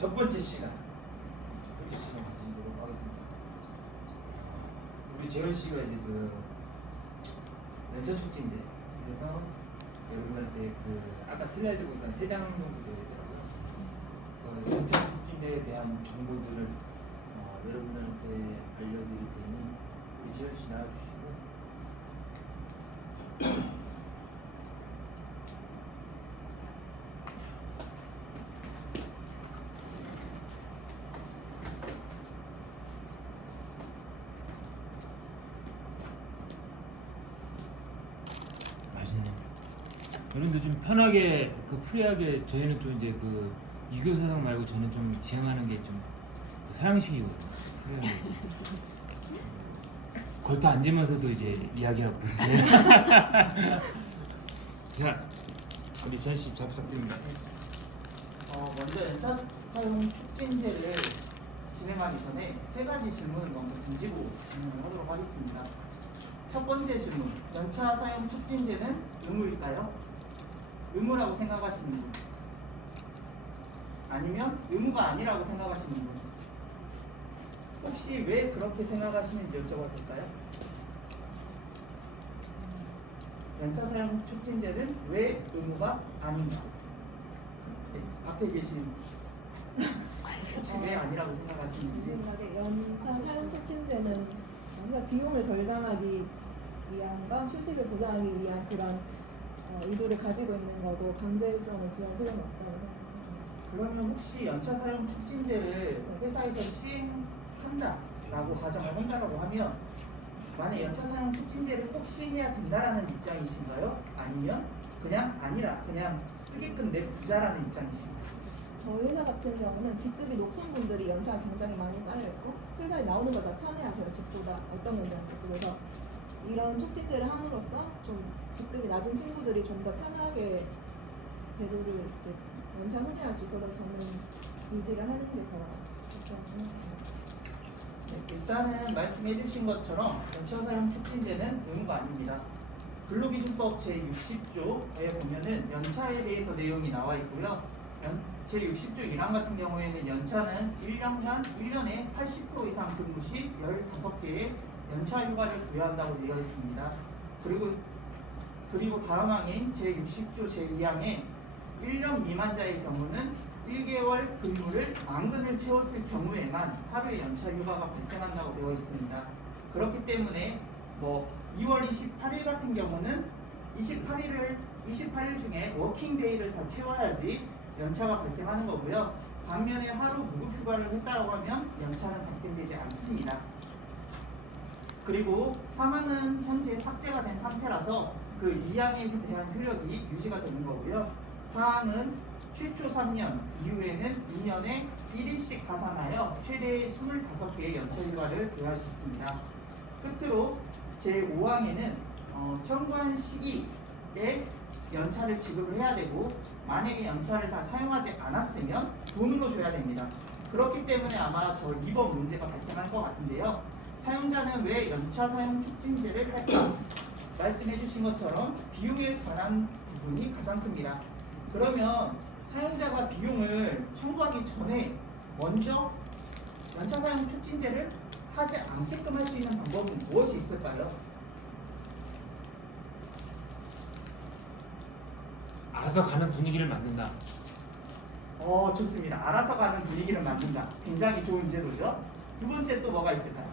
첫 번째 시간 첫 번째 시간 드리도록 하겠습니다. 우리 재현 씨가 이제 그 연차 축제인데 그래서 여러분한테 그 아까 슬라이드 보니까 세 장 정도 되더라고요. 그래서 연차 축제에 대한 정보들을 어, 여러분들한테 알려드릴 테니 우리 재현 씨 나와주시고 맛있네. 여러분들 좀 편하게 그 프리하게 저희는 좀 이제 그 유교 사상 말고 저는 좀 지향하는 게좀 그 서양식이거든요. 프리하게. 걸터 앉으면서도 이제 이야기하고. 네. 자, 우리 전씨 잘 부탁드립니다. 어, 먼저 연차 사용 촉진제를 진행하기 전에 세 가지 질문을 먼저 던지고 진행을 하도록 하겠습니다. 첫 번째 질문, 연차 사용 촉진제는 의무일까요? 의무라고 생각하시는 분? 아니면 의무가 아니라고 생각하시는 분? 혹시 왜 그렇게 생각하시는지 여쭤봐도 될까요? 연차 사용 촉진제는 왜 의무가 아닌가? 네, 앞에 계신 혹시 왜 아니라고 제 생각하시는지 생각에 연차 사용 촉진제는 우리가 비용을 절감하기 위함과 휴식을 보장하기 위한 그런 어, 의도를 가지고 있는 거고 강제성을 부여할 필요는 없다고 생각합니다. 그러면 혹시 연차 사용 촉진제를 회사에서 시행한다라고 가정을 한다라고 하면 만약 연차 사용 촉진제를 꼭 시행해야 된다라는 입장이신가요? 아니면 그냥 아니라 그냥 쓰게끔 내부자라는 입장이신가요? 저희 회사 같은 경우는 직급이 높은 분들이 연차가 굉장히 많이 쌓여있고 회사에 나오는 걸다 편해하세요 직보다 어떤 분들한테 그래서 이런 촉진제를 함으로써 좀 직급이 낮은 친구들이 좀 더 편하게 제도를 이제 연차 혼용할 수 있어서 저는 유지를 하는 게더 좋다고 생각합니다. 네, 일단은 말씀해 주신 것처럼 연차 사용 촉진제는 의무가 아닙니다. 근로기준법 제60조에 보면은 연차에 대해서 내용이 나와 있고요. 연- 제60조 1항 같은 경우에는 연차는 1년간 1년에 80% 이상 근무 시 15개의 연차 휴가를 부여한다고 되어 있습니다. 그리고 그리고 다음 항인 제60조 제2항에 1년 미만자의 경우는 1개월 근무를 만근을 채웠을 경우에만 하루의 연차 휴가가 발생한다고 되어 있습니다. 그렇기 때문에 뭐 2월 28일 같은 경우는 28일을 28일 중에 워킹 데이를 다 채워야지 연차가 발생하는 거고요. 반면에 하루 무급 휴가를 했다고 하면 연차는 발생되지 않습니다. 그리고 사망은 현재 삭제가 된 상태라서 그 2항에 대한 효력이 유지가 되는 거고요. 사항은 최초 3년 이후에는 2년에 1일씩 가산하여 최대 25개의 연차 휴가를 부여할 수 있습니다. 끝으로 제5항에는 어, 청구한 시기에 연차를 지급을 해야 되고 만약에 연차를 다 사용하지 않았으면 돈으로 줘야 됩니다. 그렇기 때문에 아마 저 2번 문제가 발생할 것 같은데요. 사용자는 왜 연차 사용 촉진제를 할까? 말씀해 주신 것처럼 비용에 관한 부분이 가장 큽니다. 그러면 사용자가 비용을 청구하기 전에 먼저 연차 사용 촉진제를 하지 않게끔 할 수 있는 방법은 무엇이 있을까요? 알아서 가는 분위기를 만든다. 어, 좋습니다. 알아서 가는 분위기를 만든다. 굉장히 좋은 제도죠. 두 번째 또 뭐가 있을까요?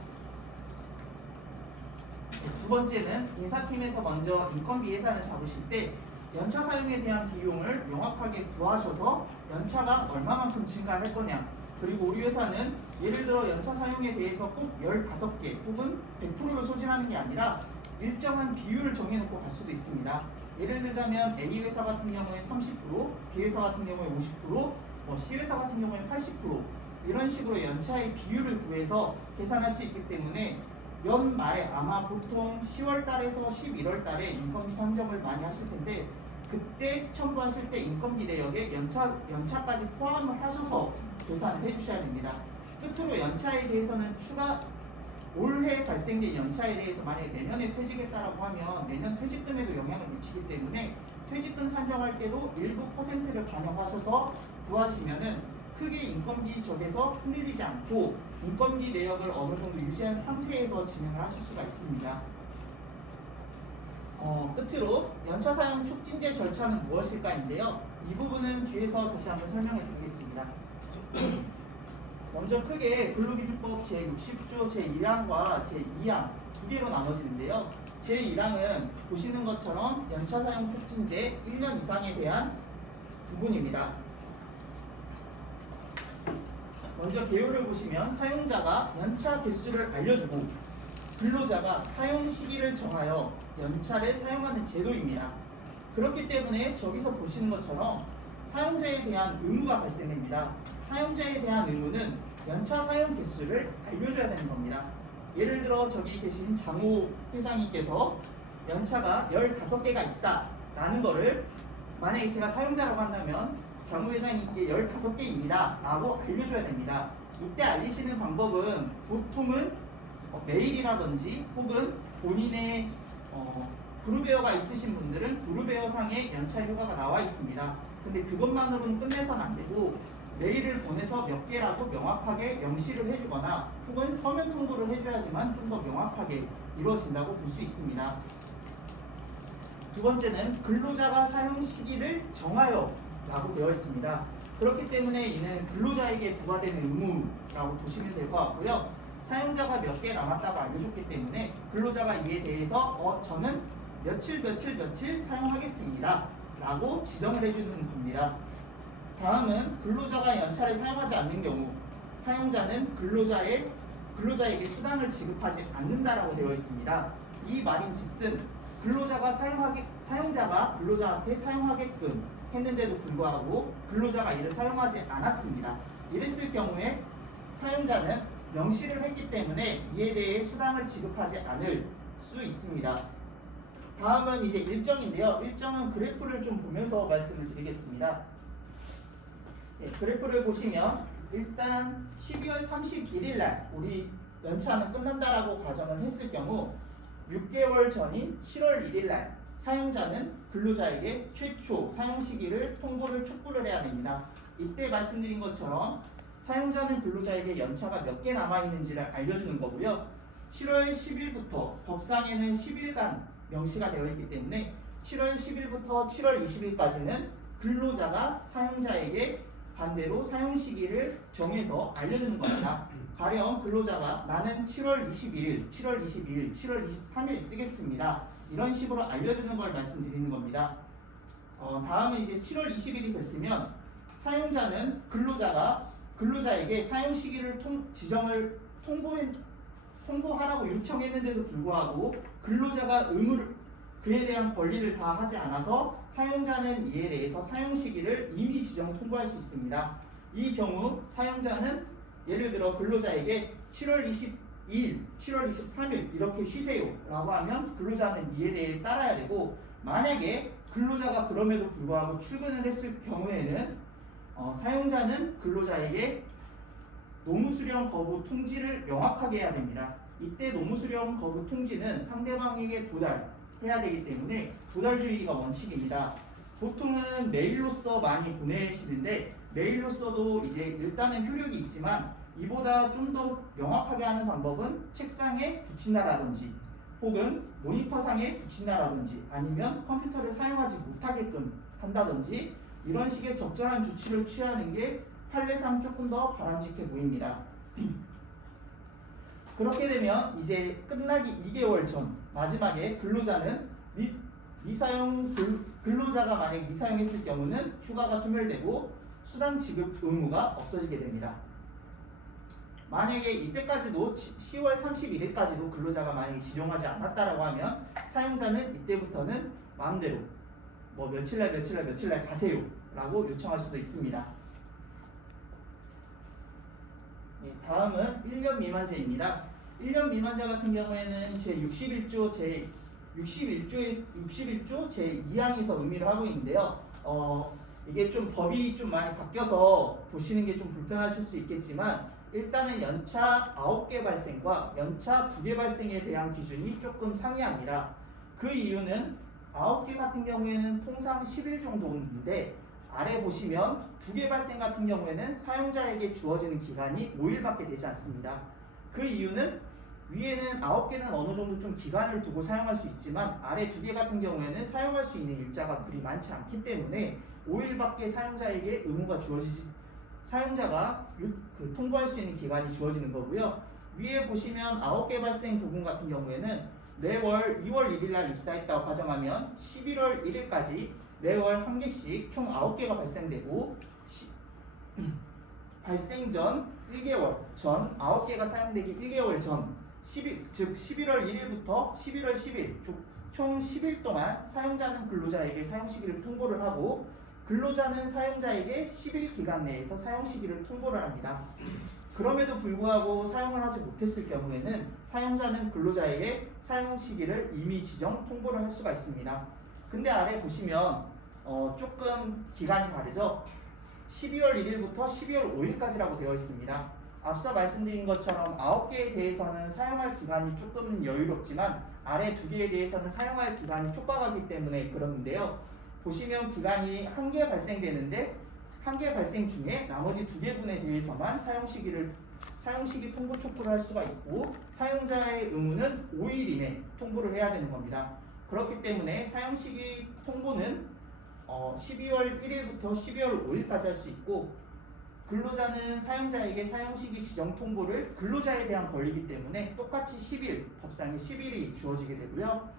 네, 두 번째는 인사팀에서 먼저 인건비 예산을 잡으실 때 연차 사용에 대한 비용을 명확하게 구하셔서 연차가 얼마만큼 증가할 거냐 그리고 우리 회사는 예를 들어 연차 사용에 대해서 꼭 15개 혹은 100%를 소진하는 게 아니라 일정한 비율을 정해놓고 갈 수도 있습니다. 예를 들자면 A 회사 같은 경우에 30%, B 회사 같은 경우에 50%, 뭐 C 회사 같은 경우에 80% 이런 식으로 연차의 비율을 구해서 계산할 수 있기 때문에 연말에 아마 보통 10월 달에서 11월 달에 인건비 산정을 많이 하실 텐데 그때 청구하실 때 인건비 내역에 연차 연차까지 포함을 하셔서 계산을 해주셔야 됩니다. 끝으로 연차에 대해서는 추가 올해 발생된 연차에 대해서 만약에 내년에 퇴직했다라고 하면 내년 퇴직금에도 영향을 미치기 때문에 퇴직금 산정할 때도 일부 퍼센트를 반영하셔서 구하시면은 크게 인건비 적에서 흔들리지 않고 인건비 내역을 어느 정도 유지한 상태에서 진행을 하실 수가 있습니다. 어, 끝으로 연차 사용 촉진제 절차는 무엇일까인데요. 이 부분은 뒤에서 다시 한번 설명해 드리겠습니다. 먼저 크게 근로기준법 제60조 제1항과 제2항 두 개로 나눠지는데요. 제1항은 보시는 것처럼 연차 사용 촉진제 1년 이상에 대한 부분입니다. 먼저 개요를 보시면 사용자가 연차 개수를 알려주고 근로자가 사용 시기를 정하여 연차를 사용하는 제도입니다. 그렇기 때문에 저기서 보시는 것처럼 사용자에 대한 의무가 발생됩니다. 사용자에 대한 의무는 연차 사용 개수를 알려줘야 되는 겁니다. 예를 들어 저기 계신 장호 회장님께서 연차가 15개가 있다 라는 거를 만약에 제가 사용자라고 한다면 장호 회장님께 15개입니다 라고 알려줘야 됩니다. 이때 알리시는 방법은 보통은 어, 메일이라든지 혹은 본인의 어, 그룹웨어가 있으신 분들은 그룹웨어상에 연차 휴가가 나와 있습니다. 근데 그것만으로는 끝내선 안 되고 메일을 보내서 몇 개라고 명확하게 명시를 해주거나 혹은 서면 통보를 해줘야지만 좀 더 명확하게 이루어진다고 볼 수 있습니다. 두 번째는 근로자가 사용 시기를 정하여 라고 되어 있습니다. 그렇기 때문에 이는 근로자에게 부과되는 의무라고 보시면 될 것 같고요. 사용자가 몇 개 남았다고 알려줬기 때문에 근로자가 이에 대해서 어, 저는 며칠 며칠 며칠 사용하겠습니다. 라고 지정을 해주는 겁니다. 다음은 근로자가 연차를 사용하지 않는 경우 사용자는 근로자의 근로자에게 수당을 지급하지 않는다라고 되어 있습니다. 이 말인 즉슨 근로자가 사용하게 사용자가 근로자한테 사용하게끔 했는데도 불구하고 근로자가 이를 사용하지 않았습니다. 이랬을 경우에 사용자는 명시를 했기 때문에 이에 대해 수당을 지급하지 않을 수 있습니다. 다음은 이제 일정인데요. 일정은 그래프를 좀 보면서 말씀을 드리겠습니다. 네, 그래프를 보시면 일단 12월 31일 날 우리 연차는 끝난다라고 가정을 했을 경우 6개월 전인 7월 1일 날 사용자는 근로자에게 최초 사용 시기를 통보를 촉구를 해야 됩니다. 이때 말씀드린 것처럼 사용자는 근로자에게 연차가 몇 개 남아 있는지를 알려주는 거고요. 7월 10일부터 법상에는 10일간 명시가 되어 있기 때문에 7월 10일부터 7월 20일까지는 근로자가 사용자에게 반대로 사용 시기를 정해서 알려주는 겁니다. 가령 근로자가 나는 7월 21일, 7월 22일, 7월 23일 쓰겠습니다. 이런 식으로 알려주는 걸 말씀드리는 겁니다. 어, 다음은 이제 7월 20일이 됐으면 사용자는 근로자가 근로자에게 사용 시기를 통, 지정을 통보해, 통보하라고 요청했는데도 불구하고 근로자가 의무를 그에 대한 권리를 다 하지 않아서 사용자는 이에 대해서 사용 시기를 이미 지정 통보할 수 있습니다. 이 경우 사용자는 예를 들어 근로자에게 7월 22일, 7월 23일 이렇게 쉬세요라고 하면 근로자는 이에 대해 따라야 되고 만약에 근로자가 그럼에도 불구하고 출근을 했을 경우에는 어, 사용자는 근로자에게 노무 수령 거부 통지를 명확하게 해야 됩니다. 이때 노무 수령 거부 통지는 상대방에게 도달 해야 되기 때문에 도달주의가 원칙입니다. 보통은 메일로써 많이 보내시는데 메일로써도 이제 일단은 효력이 있지만 이보다 좀 더 명확하게 하는 방법은 책상에 붙인다라든지 혹은 모니터상에 붙인다라든지 아니면 컴퓨터를 사용하지 못하게끔 한다든지 이런 식의 적절한 조치를 취하는 게 판례상 조금 더 바람직해 보입니다. 그렇게 되면 이제 끝나기 2개월 전 마지막에 근로자는 미, 미사용 근- 근로자가 만약 미사용했을 경우는 휴가가 소멸되고 수당 지급 의무가 없어지게 됩니다. 만약에 이때까지도 10월 31일까지도 근로자가 만약에 지정하지 않았다라고 하면 사용자는 이때부터는 마음대로 뭐 며칠 날 며칠 날 며칠 날 가세요라고 요청할 수도 있습니다. 네, 다음은 1년 미만자입니다. 1년 미만자 같은 경우에는 제 61조 제 61조에 61조 제 2항에서 의미를 하고 있는데요. 어, 이게 좀 법이 좀 많이 바뀌어서 보시는 게 좀 불편하실 수 있겠지만 일단은 연차 9개 발생과 연차 2개 발생에 대한 기준이 조금 상이합니다. 그 이유는 9개 같은 경우에는 통상 10일 정도인데 아래 보시면 두개 발생 같은 경우에는 사용자에게 주어지는 기간이 5일밖에 되지 않습니다. 그 이유는 위에는 9개는 어느 정도 좀 기간을 두고 사용할 수 있지만 아래 두 개 같은 경우에는 사용할 수 있는 일자가 그리 많지 않기 때문에 5일밖에 사용자에게 의무가 주어지지 사용자가 유- 그 통보할 수 있는 기간이 주어지는 거고요. 위에 보시면 9개 발생 부분 같은 경우에는 매월 2월 1일 날 입사했다고 가정하면 11월 1일까지 매월 한 개씩 총 9개가 발생되고 시- 발생 전 1개월 전 9개가 사용되기 1개월 전 10일, 즉 11월 1일부터 11월 10일 총 10일 동안 사용자는 근로자에게 사용 시기를 통보를 하고 근로자는 사용자에게 10일 기간 내에서 사용 시기를 통보를 합니다. 그럼에도 불구하고 사용을 하지 못했을 경우에는 사용자는 근로자에게 사용 시기를 이미 지정 통보를 할 수가 있습니다. 근데 아래 보시면 어, 조금 기간이 다르죠. 12월 1일부터 12월 5일까지라고 되어 있습니다. 앞서 말씀드린 것처럼 9개에 대해서는 사용할 기간이 조금은 여유롭지만 아래 두 개에 대해서는 사용할 기간이 촉박하기 때문에 그러는데요. 보시면 기간이 한개 발생되는데 한개 발생 중에 나머지 두개 분에 대해서만 사용 시기를 사용 시기 통보 촉구를 할 수가 있고 사용자의 의무는 5일 이내 통보를 해야 되는 겁니다. 그렇기 때문에 사용 시기 통보는 어, 12월 1일부터 12월 5일까지 할 수 있고 근로자는 사용자에게 사용 시기 지정 통보를 근로자에 대한 권리이기 때문에 똑같이 10일 법상에 10일이 주어지게 되고요.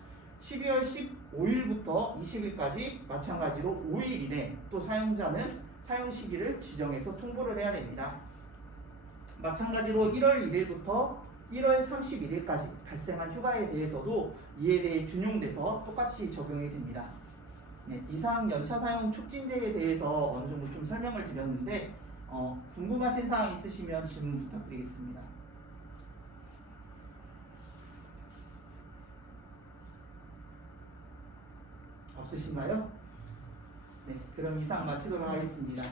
12월 15일부터 20일까지 마찬가지로 5일 이내 또 사용자는 사용 시기를 지정해서 통보를 해야 됩니다. 마찬가지로 1월 1일부터 1월 31일까지 발생한 휴가에 대해서도 이에 대해 준용돼서 똑같이 적용이 됩니다. 네, 이상 연차 사용 촉진제에 대해서 어느 정도 좀 설명을 드렸는데 어, 궁금하신 사항 있으시면 질문 부탁드리겠습니다. 없으신가요? 네, 그럼 이상 마치도록 하겠습니다.